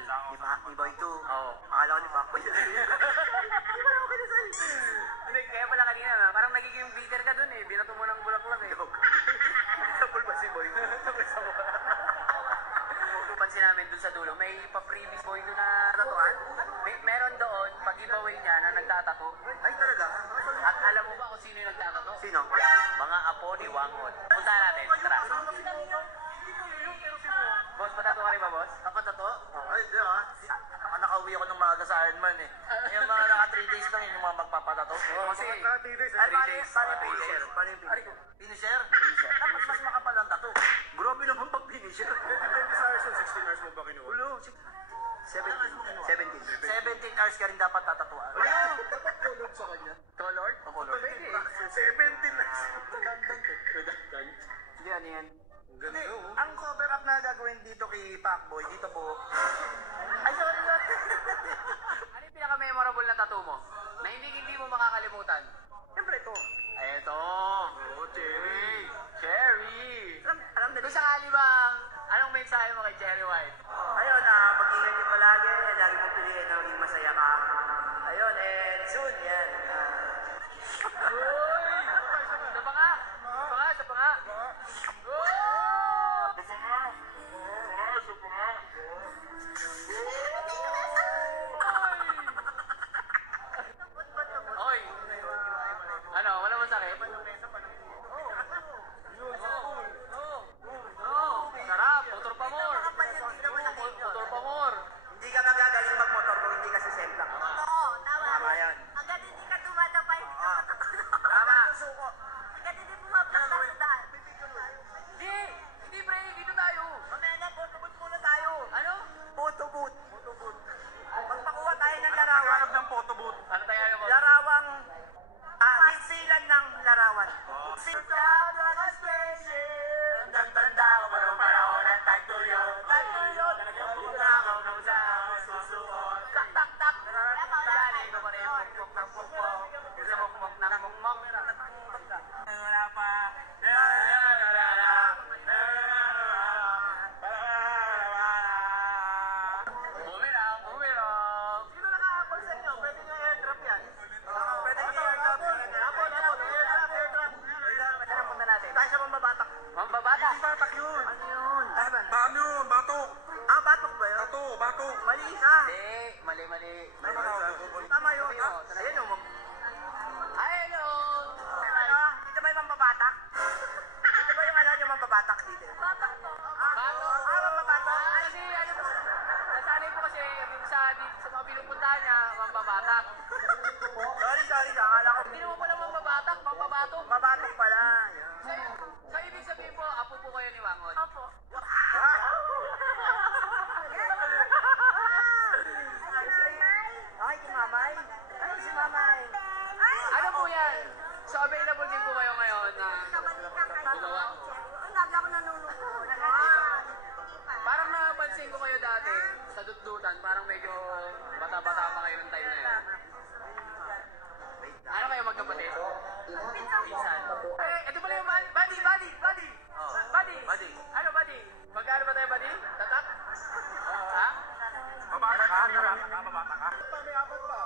Ni Boy 2. Oo. Akala ko ni Pacboy. Hindi pala ako kinasal. Hindi, kaya pala kanina, parang nagiging bitter ka dun eh. Binato mo ng bulaklak eh. Sabol ba si Boy? Pansin namin dun sa dulo, may pa-previous boy doon na tatuan. Meron doon, pag-giveaway niya na nagtatato. Ay, talaga? At alam mo ba kung sino yung nagtatato? Sino? Mga apo ni Wangon. Punta natin, tara. Boss, patato ka rin ba, boss? Kapatato? Ay, di ah. Nakauwi ako ng maaga sa Ironman eh. Yung mga naka 3 days lang yung mga magpapatato. Kasi, Paano yung finisher? Finisher? Dapat mas makapal ang tato. Grabe naman pag finisher. Depende sa hours, 16 hours mo ba kinuha? Ulo. 17 hours ka rin dapat tatatuan. Dapat kulog sa kanya. Colored? Color. Pwede. 17 hours. Hindi, ano yan? Hindi, ang cover up na gagawin dito kay Pacboy, dito po. Ay, sorry. Ano yung pinaka-memorable na tattoo mo? Na hindi mo makakalimutan? Siyempre ito. Ay, ito. Oh, Cherry. Cherry. Alam na Kung sakali bang, anong mensahe mo kay Cherry White? Ayun, mag-ingat ka palagi. Lagi mong piliin na maging masaya ka. Ayun, and soon, yan. Uy! Isa pa nga! Isa pa nga! Oy! Ano? Wala mo sakit? Sarap! Motor pa more! Motor pa more! Hindi ka magagaling magmotor kung hindi ka sisempla. Oo, tama. Tama yan. Agad hindi ka dumadapay. Tama. Agad hindi pumaplak sa sudan. Hindi! Hindi pre! Dito tayo! Mamaya na, photobooth muna tayo. Ano? Photobooth. Magpakuha tayo ng larawan. ng photobooth. Ano tayo mo? Larawang, hinsilan ng larawan. Sigaw ng spaceship. Tanda ko pa nung panahon ng tagtulyo. Tagtulyo. Nagaw ng sa susuot. Tak tak tak! Dali ko pa rin. Mukmok ng mukmok. Isa mukmok ng mukmok. Wala pa. Bumirang! Bumirang! Sino naka-apple sa inyo? Pwede nyo airdrop yan. Pwede nyo airdrop. Airdrop. Saan ang punta natin? Tayo sa mambabatak. Mambabata! Batak yun. Ano yun? Ano ba? Paano yun? Batok. Batok ba yun? Tato, batok. Mali ka. Hindi! Mali. Tama yun. Ayun, Ayun o. Ay, hello! Ano? Dito ba yung mambabatak? Dito ba yung yung mambabatak dito? Batak po. Bato! Mambabatak. Kasi ano po, nasanay po kasi yung sa mga pinupuntahan niya, mambabatak. Sorry. Akala ko. Hindi naman pala mambabatak, mambabatok. Mabatak pala. Yan. So, ibig sabihin po, apo po kayo ni Wangon. Opo. Ay, si Mamay. Ay, si Mamay. Ano po yan? So, available din po kayo ngayon na gumawa. Ang lagi ako nanunungkot. Parang napansin ko kayo dati sa dutdutan, parang medyo bata-bata pa kayo ng time na yun. Ano kayo magkapatid? Pinsan. Eh, ito pala yung buddy! Buddy. Ano buddy? Magkano ba tayo buddy? Tatak? Ha? Babata ka. Babata ka. May apat pa.